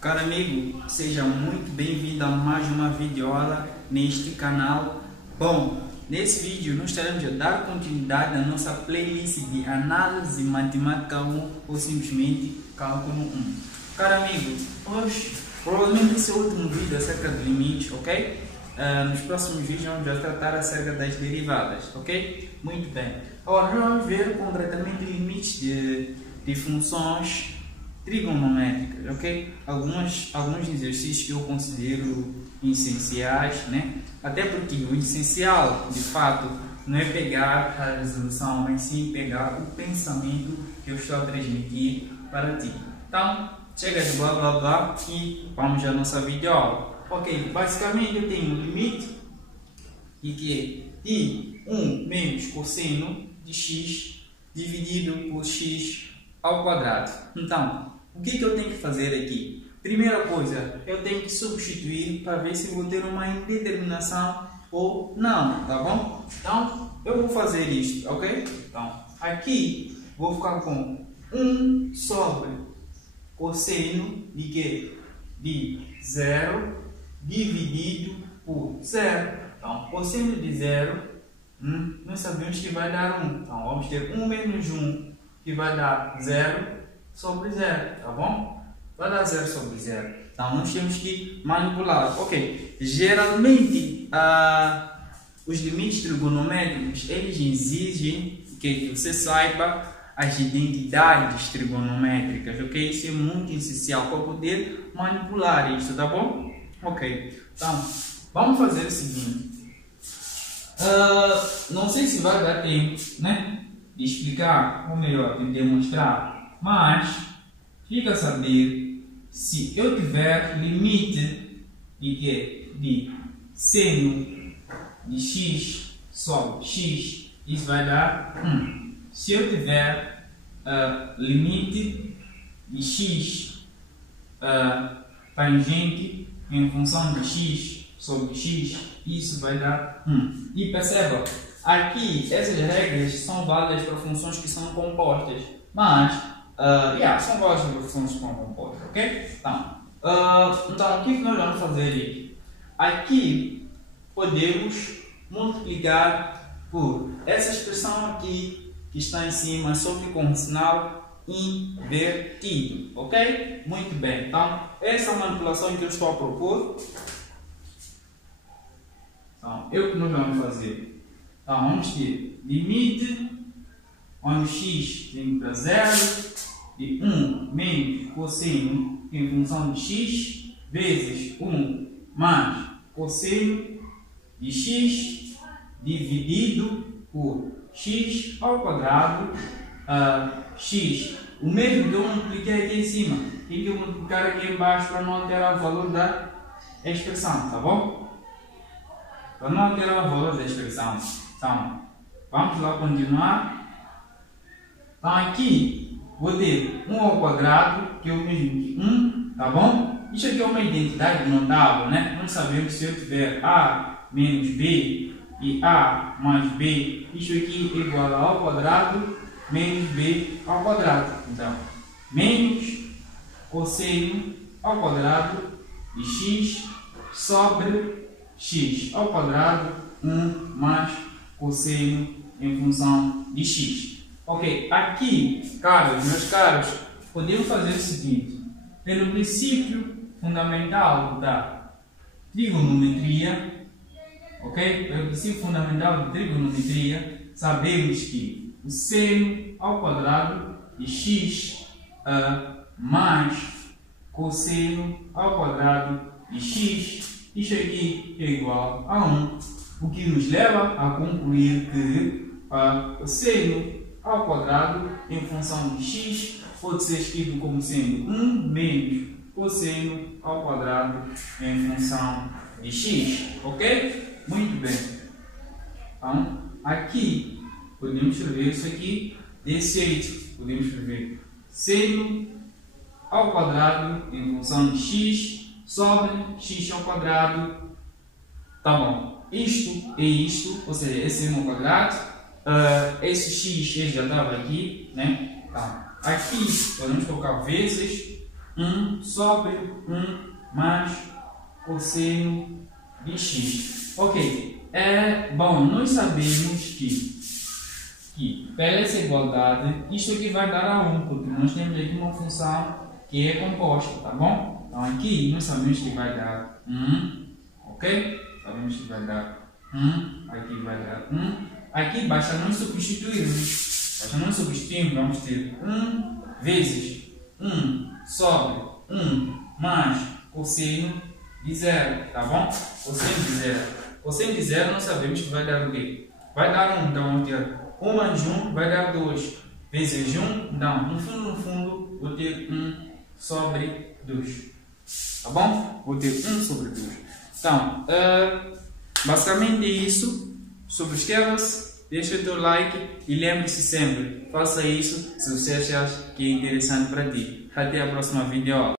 Caro amigo, seja muito bem-vindo a mais uma videoaula neste canal. Bom, nesse vídeo nós estaremos a dar continuidade à nossa playlist de análise matemática 1 ou simplesmente cálculo 1. Caro amigo, hoje provavelmente esse é o último vídeo acerca de limites, ok? Nos próximos vídeos vamos já tratar acerca das derivadas, ok? Muito bem. Agora vamos ver concretamente limites de funções trigonométricas, ok? Alguns exercícios que eu considero essenciais, né? Até porque o essencial, de fato, não é pegar a resolução, mas sim pegar o pensamento que eu estou a transmitir para ti. Então, chega de blá blá blá e vamos à nossa videoaula. Ok, basicamente eu tenho um limite de 1 menos cosseno de x dividido por x ao quadrado. Então, o que eu tenho que fazer aqui? Primeira coisa, eu tenho que substituir para ver se vou ter uma indeterminação ou não, tá bom? Então, eu vou fazer isto, ok? Então, aqui vou ficar com 1 sobre cosseno de quê? De 0 dividido por 0. Então, cosseno de 0, nós sabemos que vai dar 1. Então, vamos ter 1 menos 1, que vai dar 0 sobre 0, tá bom? Vai dar 0 sobre 0. Então, nós temos que manipular. Ok, geralmente, os limites trigonométricos, eles exigem que você saiba as identidades trigonométricas, ok? Isso é muito essencial para poder manipular isso, tá bom? Ok, então, vamos fazer o seguinte. Não sei se vai dar tempo, né, de explicar, ou melhor, de demonstrar, mas fica a saber se eu tiver limite de quê? De seno de x sobre x, isso vai dar 1. Se eu tiver limite de x tangente em função de x sobre x, isso vai dar 1. E perceba, aqui essas regras são válidas para funções que são compostas, mas são válidas para funções que são compostas, ok? Então o que nós vamos fazer aqui? Aqui podemos multiplicar por essa expressão aqui que está em cima, só que com sinal invertido, ok? Muito bem, então essa manipulação que eu estou a propor, então é o que nós vamos fazer. Então vamos ter limite onde x tem para 0 de 1 menos cosseno em função de x vezes 1 mais cosseno de x dividido por x ao quadrado. X, o mesmo que eu multipliquei aqui em cima, tem que multiplicar aqui embaixo para não alterar o valor da expressão, tá bom? Para não alterar o valor da expressão. Então, vamos lá continuar. Então, aqui vou ter 1 ao quadrado, que é o mesmo que 1, tá bom? Isso aqui é uma identidade notável, né? Nós sabemos que se eu tiver A menos B e A mais B, isso aqui é igual ao quadrado menos b ao quadrado. Então, menos cosseno ao quadrado de x sobre x ao quadrado 1 mais cosseno em função de x. Ok, aqui, meus caros, podemos fazer o seguinte. Pelo princípio fundamental da trigonometria, ok? Pelo princípio fundamental da trigonometria, sabemos que o seno ao quadrado de x mais cosseno ao quadrado de x, isso aqui é igual a 1, o que nos leva a concluir que o seno ao quadrado em função de x pode ser escrito como sendo 1 menos cosseno ao quadrado em função de x, ok? Muito bem. Então, aqui podemos escrever isso aqui desse jeito. Podemos escrever seno ao quadrado em função de x sobre x ao quadrado. Tá bom. isto é isto, ou seja, esse é o quadrado, esse x já estava aqui, né? Então, aqui podemos colocar vezes 1 sobre 1 mais cosseno de x. Ok, bom, nós sabemos que pela essa igualdade, isto aqui vai dar a 1, porque nós temos aqui uma função que é composta, tá bom? Então aqui nós sabemos que vai dar 1, ok? Sabemos que vai dar 1, aqui vai dar 1. Aqui basta nós substituirmos. Vamos ter 1 vezes 1 sobre 1 mais cosseno de 0, tá bom? Cosseno de 0. Cosseno de 0 nós sabemos que vai dar o quê? Vai dar 1, então vamos ter 1 mais 1 vai dar 2. Vezes 1, então no fundo, vou ter 1 sobre 2. Tá bom? Vou ter 1 sobre 2. Então, basicamente é isso. Subscreva-se, deixa o teu like e lembre-se sempre, faça isso se você achar que é interessante para ti. Até a próxima vídeo.